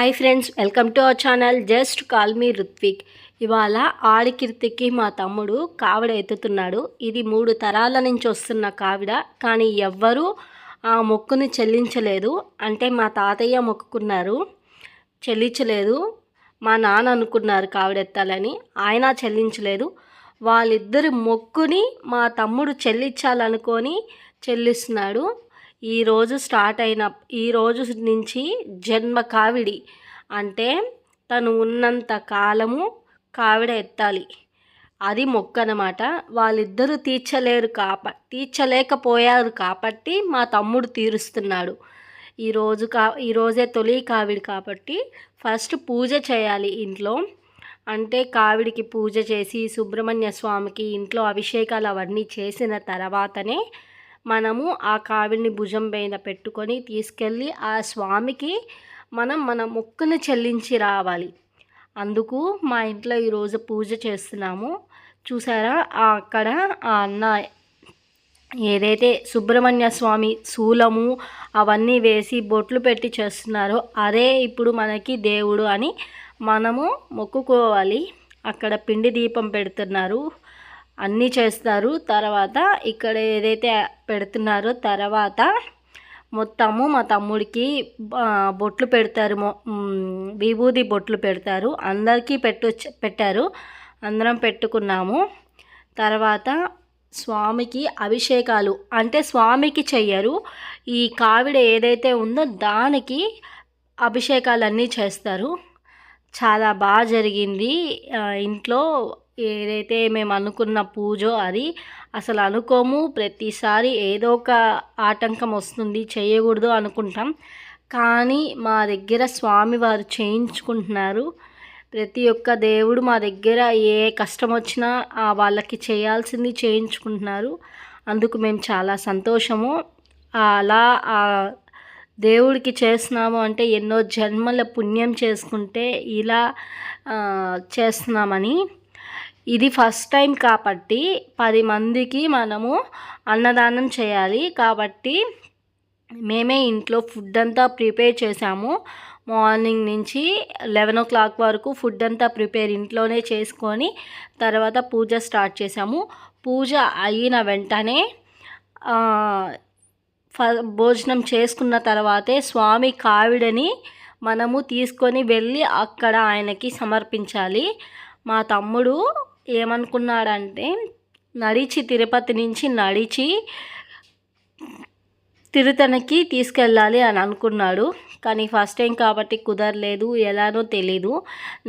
Hi friends, welcome to our channel just call me Ruthvik. ఇవాళ ఆడికీర్తికి మా తమ్ముడు కావిడ ఎత్తుతున్నాడు. ఇది 3 తరాల నుంచి వస్తున్న కావిడ, కానీ ఎవ్వరూ ఆ మొక్కుని చెల్లించలేదు. అంటే మా తాతయ్య మొక్కుకున్నారు, చెల్లించలేదు. మా నాన్న అనుకున్నారు కావిడ ఎత్తాలని, ఆయన చెల్లించలేదు. వాళ్ళిద్దరి మొక్కుని మా తమ్ముడు చెల్లించాలనుకొని చెల్లిస్తున్నాడు. ఈ రోజు నుంచి జన్మ కావిడి, అంటే తను ఉన్నంత కాలము కావిడ ఎత్తాలి, అది మొక్కు అన్నమాట. వాళ్ళిద్దరూ తీర్చలేకపోయారు కాబట్టి మా తమ్ముడు తీరుస్తున్నాడు. ఈరోజే తొలి కావిడి కాబట్టి ఫస్ట్ పూజ చేయాలి ఇంట్లో. అంటే కావిడికి పూజ చేసి సుబ్రహ్మణ్య స్వామికి ఇంట్లో అభిషేకాలు అవన్నీ చేసిన తర్వాతనే మనము ఆ కావిడిని భుజం మీద పెట్టుకొని తీసుకెళ్ళి ఆ స్వామికి మన మొక్కును చెల్లించి రావాలి. అందుకు మా ఇంట్లో ఈరోజు పూజ చేస్తున్నాము. చూసారా, అక్కడ ఆ అన్న ఏదైతే సుబ్రహ్మణ్య స్వామి శూలము అవన్నీ వేసి బొట్లు పెట్టి చేస్తున్నారో అదే ఇప్పుడు మనకి దేవుడు అని మనము మొక్కుకోవాలి. అక్కడ పిండి దీపం పెడుతున్నారు, అన్నీ చేస్తారు. తర్వాత ఇక్కడ ఏదైతే పెడుతున్నారో తర్వాత మొత్తము మా తమ్ముడికి బొట్లు పెడతారు, విభూది బొట్లు పెడతారు. అందరికీ పెట్టారు, అందరం పెట్టుకున్నాము. తర్వాత స్వామికి అభిషేకాలు, అంటే స్వామికి చెయ్యరు, ఈ కావిడ ఏదైతే ఉందో దానికి అభిషేకాలన్నీ చేస్తారు. చాలా బాగా జరిగింది ఇంట్లో. ఏదైతే మేము అనుకున్న పూజో అది అసలు అనుకోము. ప్రతిసారి ఏదో ఒక ఆటంకం వస్తుంది, చేయకూడదు అనుకుంటాం, కానీ మా దగ్గర స్వామివారు చేయించుకుంటున్నారు. ప్రతి ఒక్క దేవుడు మా దగ్గర ఏ కష్టం వచ్చినా వాళ్ళకి చేయాల్సింది చేయించుకుంటున్నారు. అందుకు మేము చాలా సంతోషము. అలా దేవుడికి చేస్తున్నాము అంటే ఎన్నో జన్మల పుణ్యం చేసుకుంటే ఇలా చేస్తున్నామని. ఇది ఫస్ట్ టైం కాబట్టి 10 మందికి మనము అన్నదానం చేయాలి కాబట్టి మేమే ఇంట్లో ఫుడ్ అంతా ప్రిపేర్ చేసాము. మార్నింగ్ నుంచి 11 o'clock వరకు ఫుడ్ అంతా ప్రిపేర్ ఇంట్లోనే చేసుకొని తర్వాత పూజ స్టార్ట్ చేసాము. పూజ అయిన వెంటనే భోజనం చేసుకున్న తర్వాతే స్వామి కావిడని మనము తీసుకొని వెళ్ళి అక్కడ ఆయనకి సమర్పించాలి. మా తమ్ముడు ఏమనుకున్నాడంటే తిరుపతి నుంచి నడిచి తిరుతనికి తీసుకెళ్ళాలి అని అనుకున్నాడు, కానీ ఫస్ట్ టైం కాబట్టి కుదరలేదు. ఎలానో తెలీదు,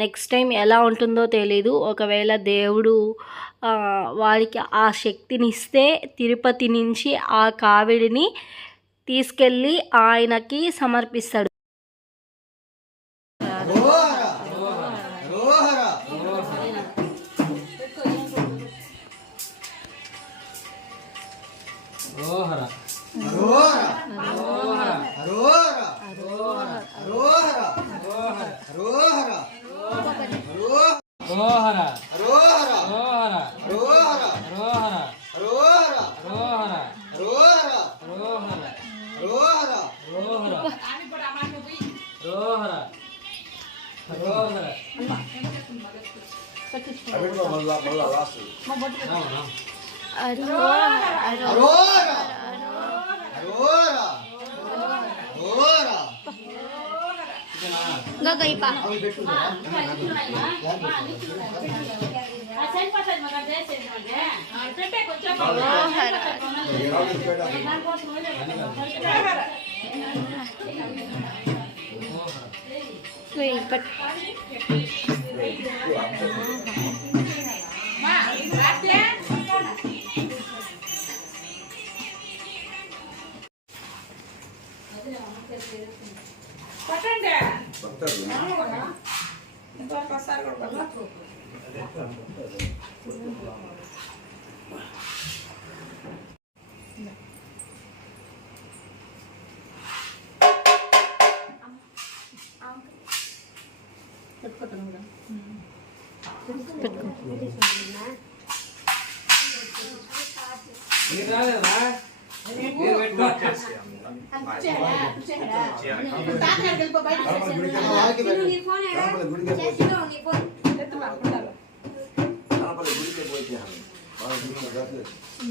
నెక్స్ట్ టైం ఎలా ఉంటుందో తెలీదు. ఒకవేళ దేవుడు వాడికి ఆ శక్తిని ఇస్తే తిరుపతి నుంచి ఆ కావిడిని తీసుకెళ్ళి ఆయనకి సమర్పిస్తాడు.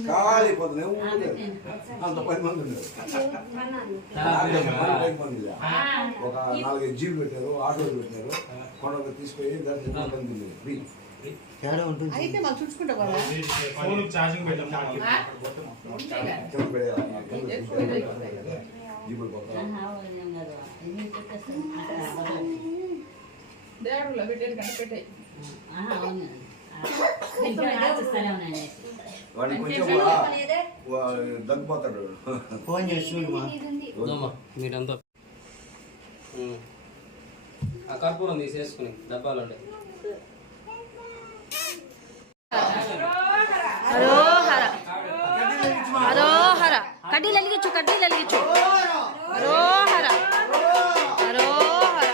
కాలిపోతుంది అంత 10 మంది ఉన్నారు. ఒక 4-5 జీపులు పెట్టారు, ఆటోలు పెట్టారు. కొండలు తీసుకొని దర్శనం అయితే మాకు చూసుకుంటా కదా దేవుళ్ళ పెట్టేది కనిపెట్టాయి వాడికి కొంచెం దగ్గిపోతాడు. ఫోన్ చేసి మీరంతా ఆ కర్పూరం తీసేసుకుని డబ్బాలో హరోహర హరోహర కడ్డీలు వెలిగించు కడ్డీలు వెలిగించు హరోహర హరోహర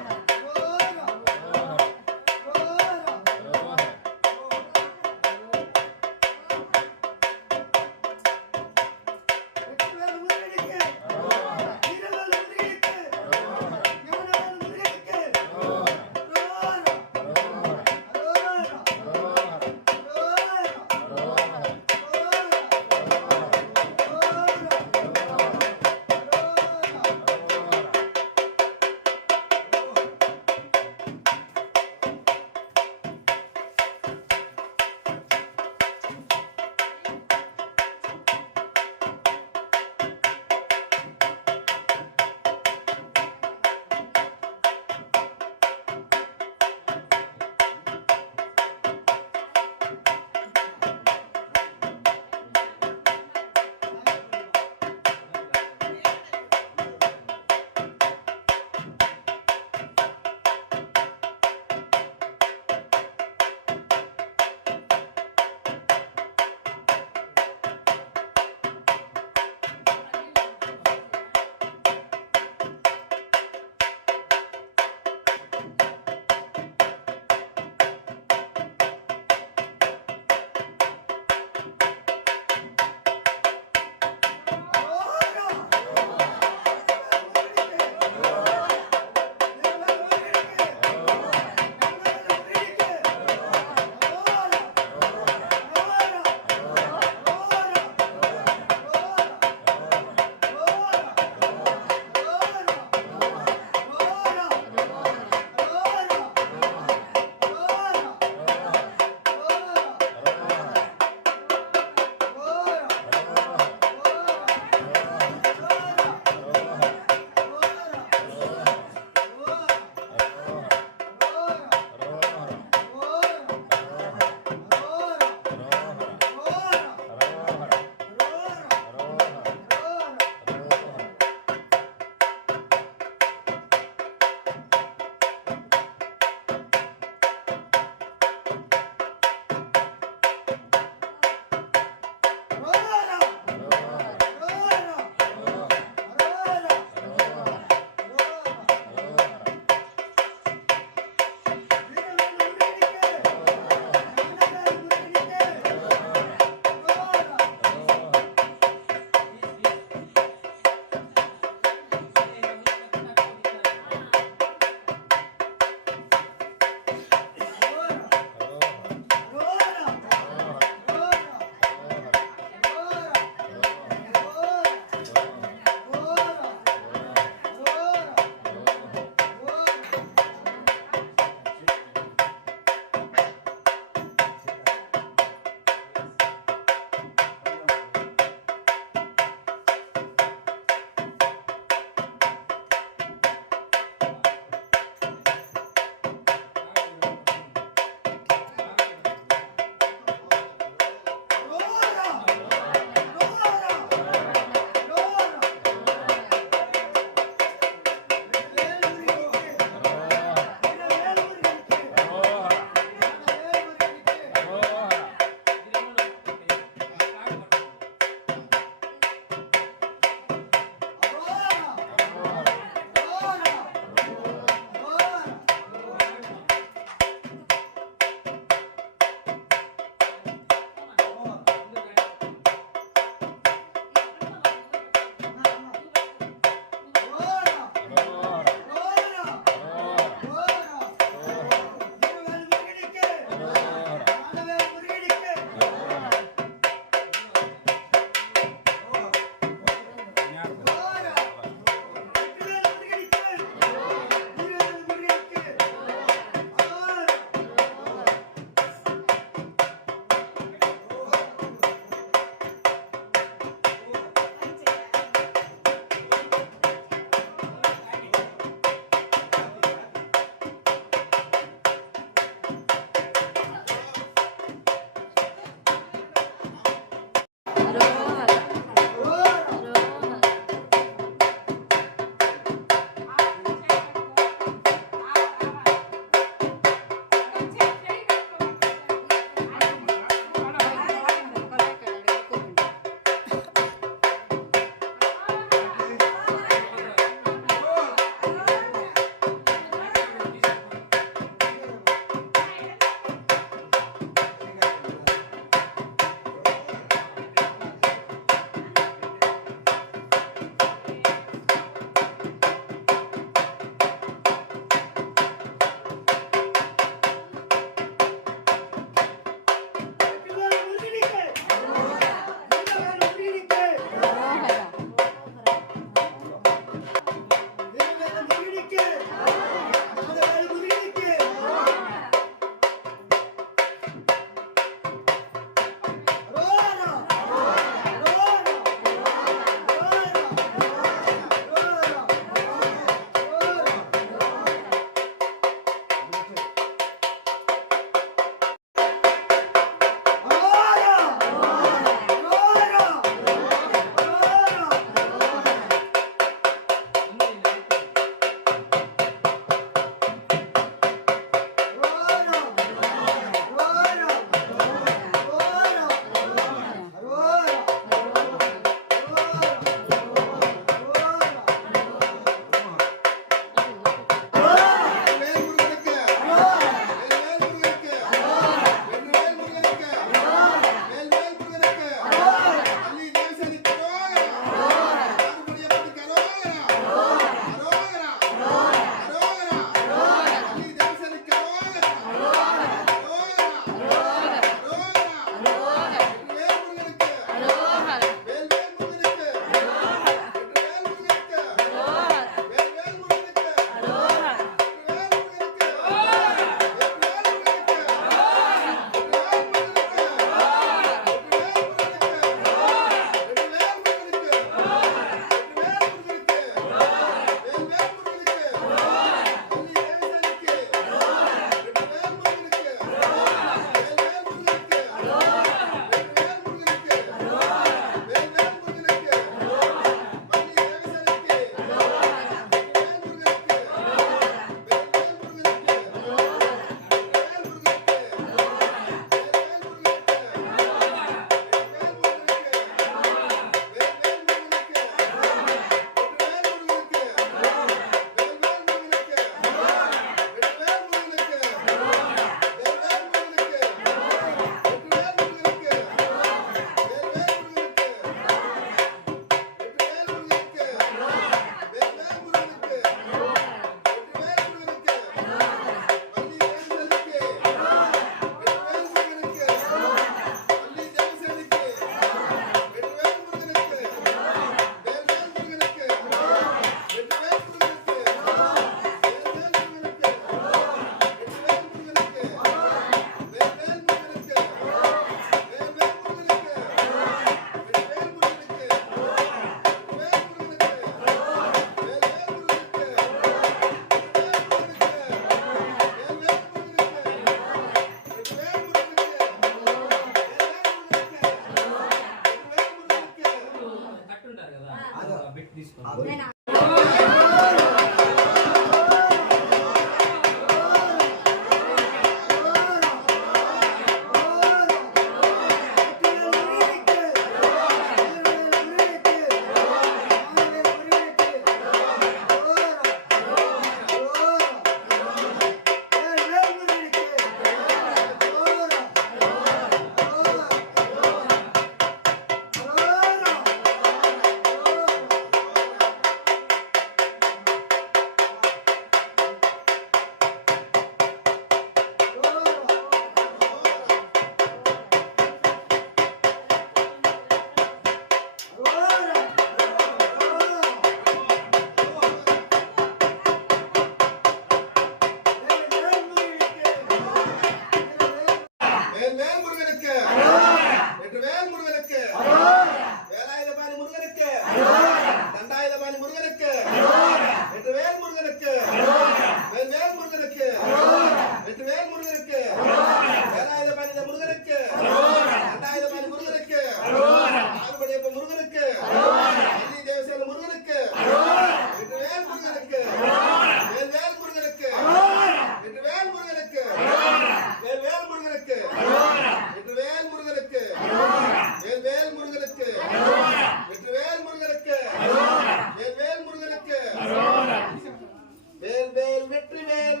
వేల్ వేల్ వెట్రి వేల్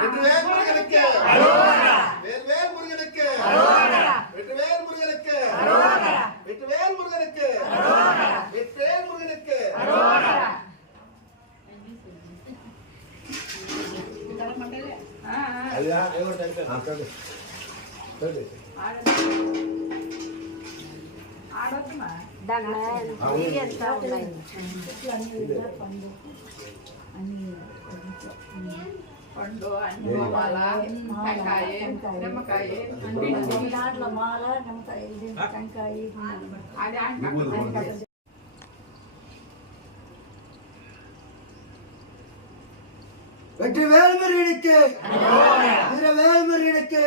వెట్రి వేల్ మురుగనుக்கு వేల్ వేల్ మురుగనుக்கு వెట్రి వేల్ మురుగనుக்கு వెట్రి వేల్ మురుగనుக்கு వెట్రి వేల్ మురుగనుக்கு అయ్యా ఏమో టైప్ ఆకండి ఆడొద్దుమా పండు అన్ని మాల టెంకాయ నిమ్మకాయ దాంట్లో మాల నిమ్మకాయ టెంకాయ అది అంటే வெற்றி வேல்முருகனுக்கு வீர வேல்முருகனுக்கு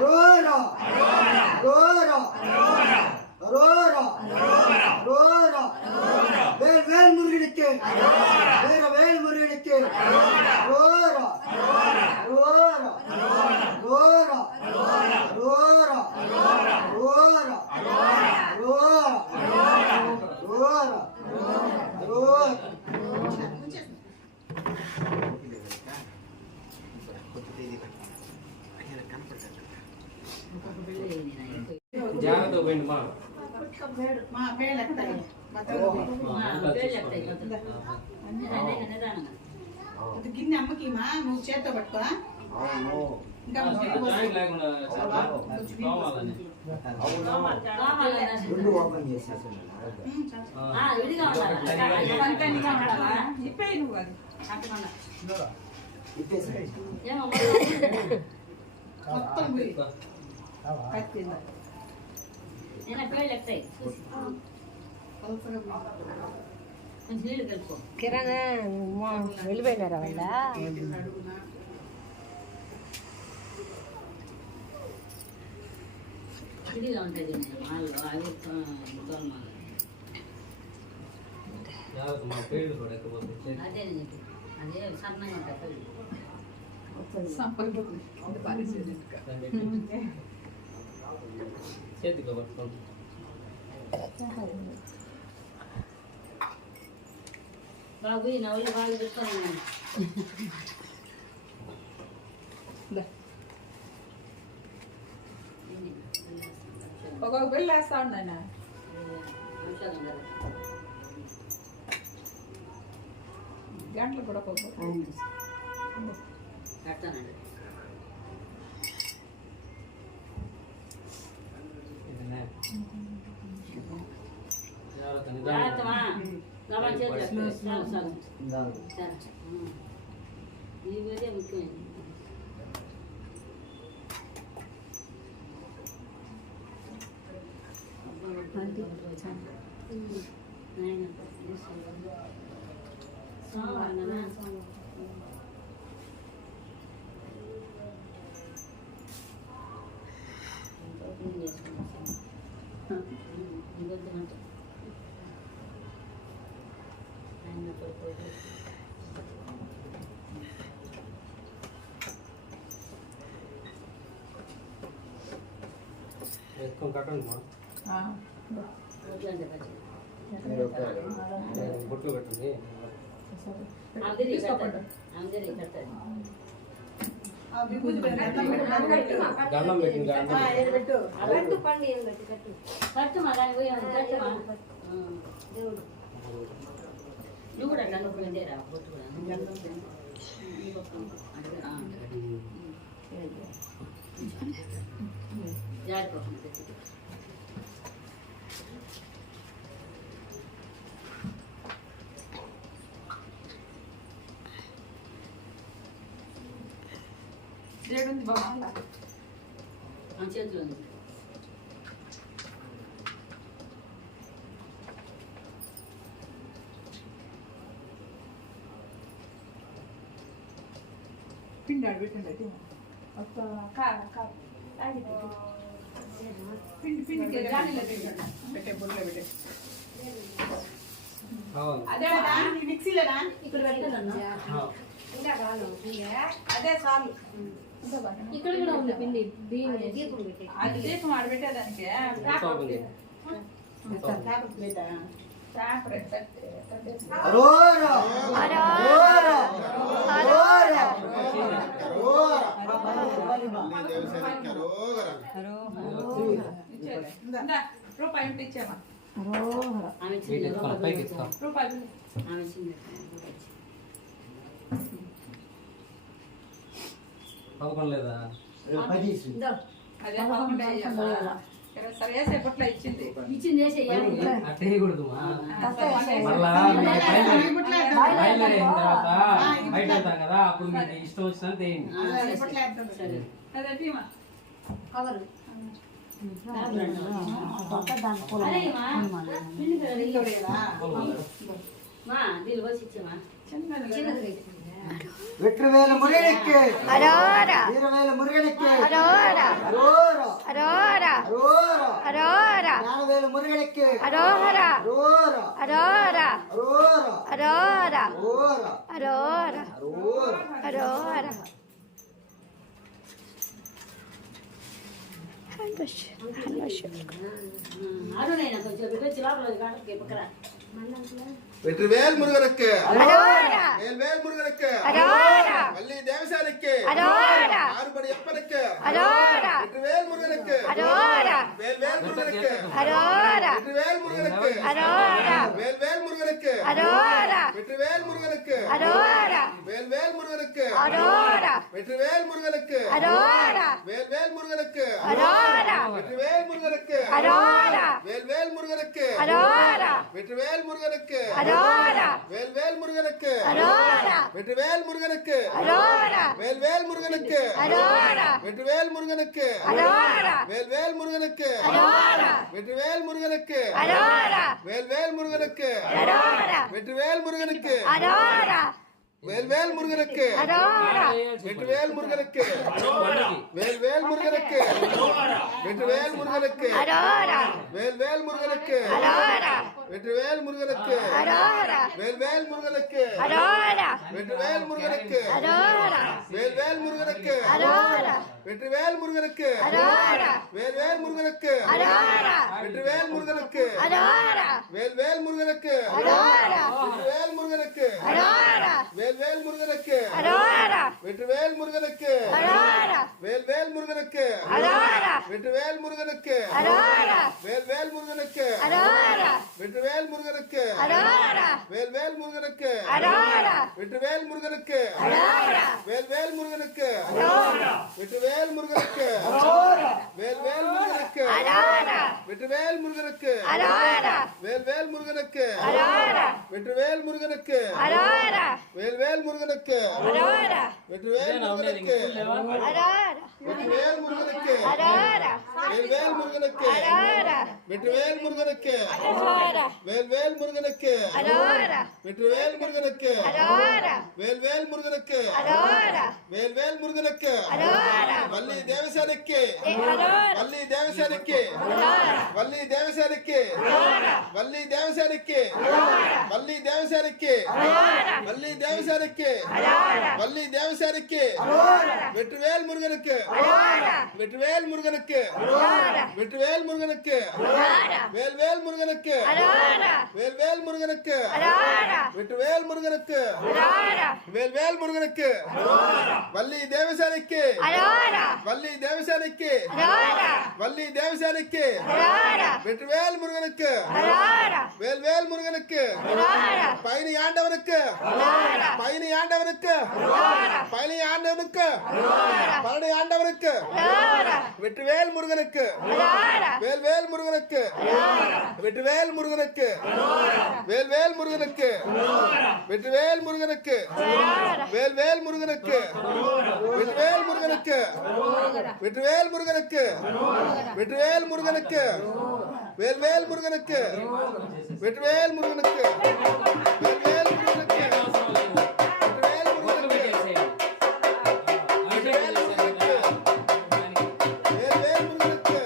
ரோரா ரோரா ரோரா ரோரா வேல் வேல்முருகனுக்கு வீர வேல்முருகனுக்கு ரோரா ரோரா ரோரா ரோரா ரோரா ரோரா ரோரா ரோரா జాగ్రత్త పోయింది మా మా పేర్లు ఎత్తాయి అది గిన్నె అమ్మకి మా నువ్వు చేత్తో పట్టుకో ఇంకా జాయింట్ లేకుండా తోమాలని ఇప్పేయి నువ్వు అది మొత్తం పోయి కత్తిందా కిరణ్ వెళ్ళిపోయినారా వాళ్ళ ఇదిగా ఉంటుంది మాల్లో అవి తోలమాల జాగ్రత్త మా పేరు కూడా ఎక్కువ అదే చెప్పి అదే సన్నగా ఉంటుంది సంపద పరిస్థితి చేతికి పట్టుకోండి బాబు ఈ నవ్వులు బాగా పెట్టుకోవాలి ఒక్కొక్క బిల్లు వేస్తా ఉన్నాయన గంటలు కూడా ఒక్కొక్క కడతానండి జాగ్రత్త జాగ్రత్తమా నమ్మ చేతులు చాలు చాలు సరే ఈ వేరే ముఖ్యమైనది ఎక్కువ కట్టండి మా బొట్లు పెట్టండి అందరి కట్టాలి దండం పెట్టింది కట్టుమా దానికి పోయి కట్టుమా దేవుడు నువ్వు కూడా అట్లా నువ్వు పెట్టేరా బొట్టు కూడా జారిపోకుండా ఏడుంది బాబా చేతిలో ఉంది పిండాడు పెట్టండి పిండి పిండి గాలిలో పెట్టండి పెట్టే బుర్రలో పెట్టే అదే మిక్సీలోనా ఇక్కడ పెట్టాలన్నా అదే చాలు ఇక్కడ కూడా ఉంది పిండి బియ్యం దీపం పెట్టి అది దీపం ఆడబెట్టేదానికి అరోరా అరోరా అరోరా రూపాయి ఉంటే ఇచ్చామా ఆమె వీటి చిన్న ఎత్తుకోవాలి, పైకి ఎత్తుకో. రూపాయలు ఆమె చిన్న పదకొండు లేదా? అదే బాగుండే సరే వేసేపట్లో ఇచ్చింది ఇచ్చింది వేసేయాలి అట్టే వేయకూడదుమా. మళ్ళా మీరు బయలుదేరిన తర్వాత బయట వెళ్తాం కదా, అప్పుడు మీకు ఇష్టం వచ్చినంత వేయండి. అదే భీమా అరే మా దీని వచ్చి ఇచ్చామా చిన్నది வெற்றிவேல முருகனுக்கு அரோரா வீரவேல முருகனுக்கு அரோரா அரோரா அரோரா அரோரா அரோரா ஞானவேல முருகனுக்கு அரோரா அரோரா அரோரா அரோரா அரோரா அரோரா அரோரா அரோரா அரோரா అరుణైనా కొంచెం వచ్చి లోపల కాటకి పక్కన வெற்றிவேல் முருகனுக்கு அரோரா வேல்வேல் முருகனுக்கு அரோரா வள்ளி தேவசானிக்கு அரோரா ஆறுபடி அப்பனுக்கு அரோரா வெற்றிவேல் முருகனுக்கு அரோரா வேல்வேல் முருகனுக்கு அரோரா வெற்றிவேல் முருகனுக்கு அரோரா வேல்வேல் முருகனுக்கு அரோரா வெற்றிவேல் முருகனுக்கு அரோரா வேல்வேல் முருகனுக்கு அரோரா வெற்றிவேல் முருகனுக்கு அரோரா வேல்வேல் முருகனுக்கு அரோரா வெற்றிவேல் முருகனுக்கு அரோரா வேல்வேல் முருகனுக்கு அரோரா வெற்றிவேல் முருகனுக்கு அரோரா வேல்வேல் முருகனுக்கு அரோரா வெற்றிவேல் முருகனுக்கு அரோரா வேல்வேல் முருகனுக்கு அரோரா வெற்றிவேல் முருகனுக்கு அரோரா வேல்வேல் முருகனுக்கு அரோரா வெற்றிவேல் முருகனுக்கு அரோரா வேல்வேல் முருகனுக்கு அரோரா வெற்றிவேல் முருகனுக்கு அரோரா வேல்வேல் முருகனுக்கு அரோரா வெற்றிவேல் முருகனுக்கு வேல்வேல் முருகனுக்கு வெற்றிவேல் முருகனுக்கு அரோரா வேல்வேல் முருகனுக்கு அரோரா வெற்றிவேல் முருகனுக்கு அரோரா வேல்வேல் முருகனுக்கு அரோரா வெற்றிவேல் முருகனுக்கு அரோரா வேல்வேல் முருகனுக்கு அரோரா வெற்றிவேல் முருகனுக்கு அரோரா வேல்வேல் முருகனுக்கு அரோரா வெற்றிவேல் முருகனுக்கு அரோரா வேல்வேல் முருகனுக்கு அரோரா வெற்றிவேல் முருகனுக்கு அரோரா வேல்வேல் முருகனுக்கு அரோரா வெற்றிவேல் முருகனுக்கு அரோரா வேல்வேல் முருகனுக்கு அரோரா வெற்றிவேல் முருகனுக்கு அரோரா வேல்வேல் முருகனுக்கு அரோரா வெற்றிவேல் முருகனுக்கு அரோரா வேல்வேல் முருகனுக்கு அரோரா வெற்றிவேல் முருகனுக்கு அரோரா வேல்வேல் முருகனுக்கு அரோரா வெற்றிவேல் முருகனுக்கு வேல்வேல் முருகனுக்கு அரோரா வெற்றிவேல் முருகனுக்கு அரோரா வேல்வேல் முருகனுக்கு அரோரா வெற்றிவேல் முருகனுக்கு அரோரா வேல்வேல் முருகனுக்கு அரோரா வெற்றிவேல் முருகனுக்கு அரோரா வெற்றிவேல் முருகனுக்கு அரோரா வேல்வேல் முருகனுக்கு அரோரா வெற்றிவேல் முருகனுக்கு அரோரா வேல்வேல் முருகனுக்கு அரோரா வெற்றிவேல் முருகனுக்கு அரோரா வேல்வேல் முருகனுக்கு அரோரா வேல்வேல் முருகனுக்கு அரோரா வள்ளி தேவசானிக்கு அரோரா வள்ளி தேவசானிக்கு வள்ளி தேவசானிக்கு வள்ளி தேவசானிக்கு வள்ளி தேவசானிக்கு வள்ளி தேவசானிக்கு வள்ளி தேவசானிக்கு வெற்றிவேல் முருகனுக்கு வெற்றிவேல் முருகனுக்கு வெற்றிவேல் முருகனுக்கு வேல்வேல் முருகனுக்கு அரோரா வேல்வேல் முருகனுக்கு அரோரா வெற்றிவேல் முருகனுக்கு அரோரா வேல்வேல் முருகனுக்கு வள்ளி தேவசானிக்கு அரோரா வள்ளி தேவசானிக்கு அரோரா வள்ளி தேவசானிக்கு அரோரா வெற்றிவேல் முருகனுக்கு அரோரா வேல்வேல் முருகனுக்கு அரோரா பயணி ஆண்டவனுக்கு பயணி ஆண்டவனுக்கு பயணி ஆண்டவனுக்கு பழனி ஆண்டவனுக்கு அரோரா வெற்றிவேல் முருகனுக்கு அரோரா வேல்வேல் முருகனுக்கு வெற்றிவேல் முருகனுக்கு வேல்வேல் முருகனுக்கு வெற்றிவேல் முருகனுக்கு வேல்வேல் முருகனுக்கு வெற்றிவேல் முருகனுக்கு வெற்றிவேல் முருகனுக்கு வெற்றிவேல் முருகனுக்கு வேல்வேல் முருகனுக்கு வெற்றிவேல் முருகனுக்கு வேல்வேல் முருகனுக்கு வெற்றிவேல் முருகனுக்கு வெற்றிவேல் முருகனுக்கு வேல்வேல் முருகனுக்கு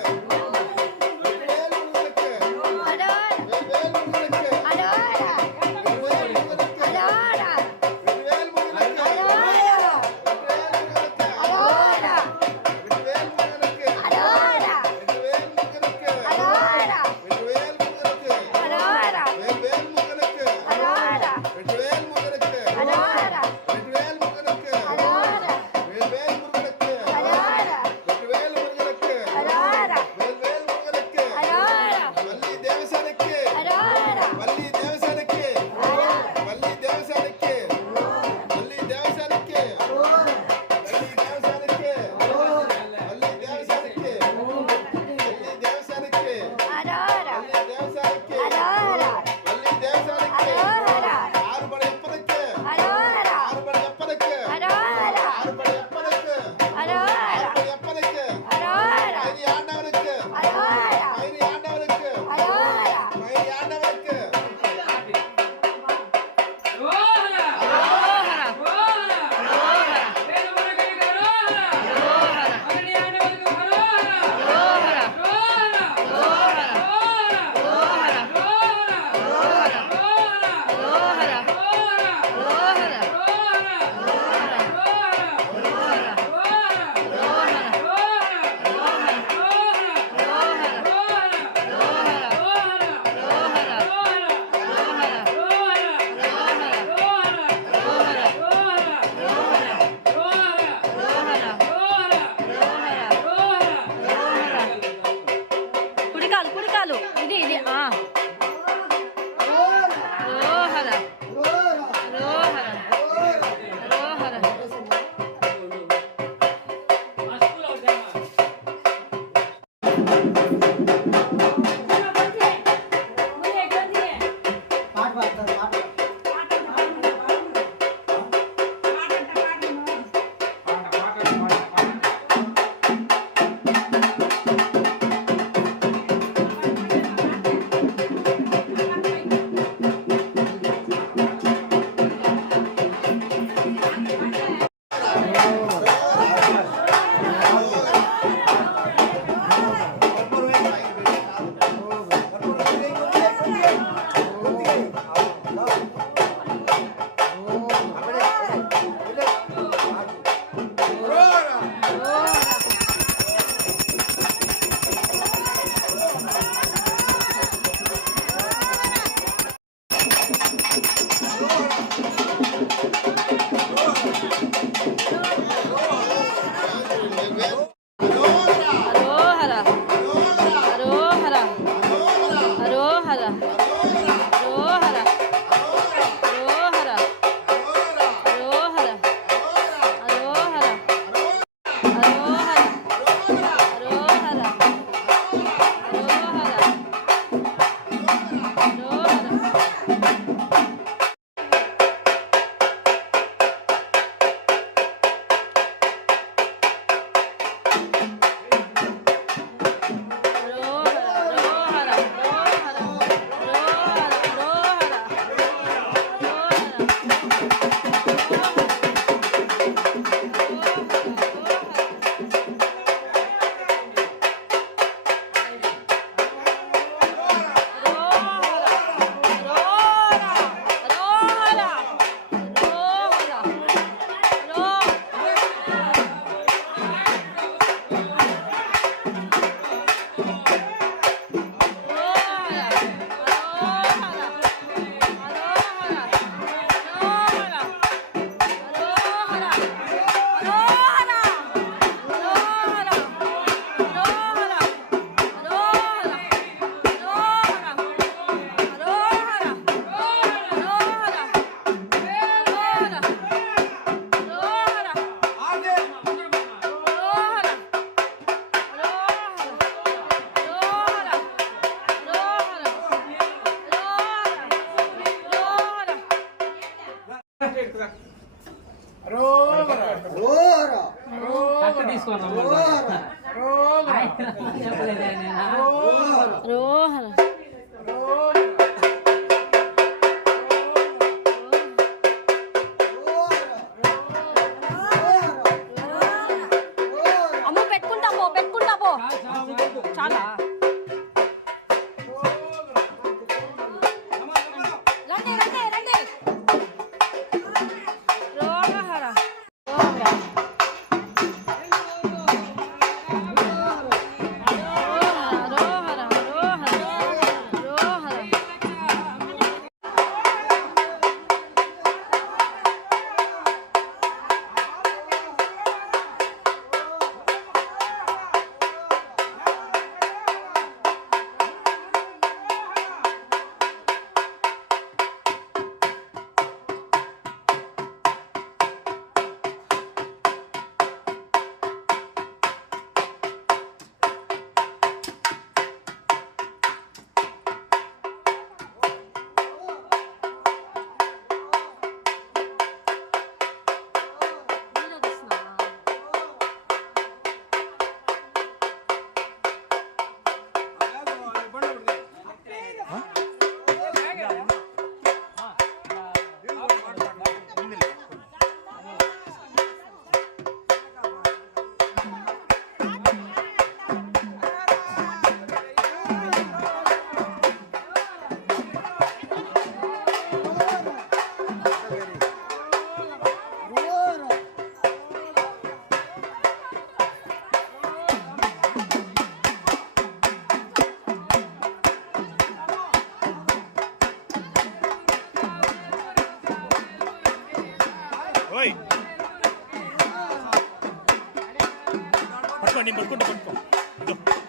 வெற்றிவேல் முருகனுக்கு அரோரா வேல்வேல் முருகனுக்கு அரோரா வெற்றிவேல் முருகனுக்கு அரோரா வெற்றிவேல் முருகனுக்கு அரோரா வெற்றிவேல் முருகனுக்கு அரோரா வெற்றிவேல் முருகனுக்கு அரோரா வெற்றிவேல் முருகனுக்கு அரோரா வெற்றிவேல் முருகனுக்கு அரோரா வேல்வேல் రోరా కట్ట తీసుకోరా చెప్పలేదే నేను రోహర అమ్మ పెట్టుకుంటా పో చాలా రండి రోహర పట్టుకో నేను పట్టుకుంటా పట్టుకో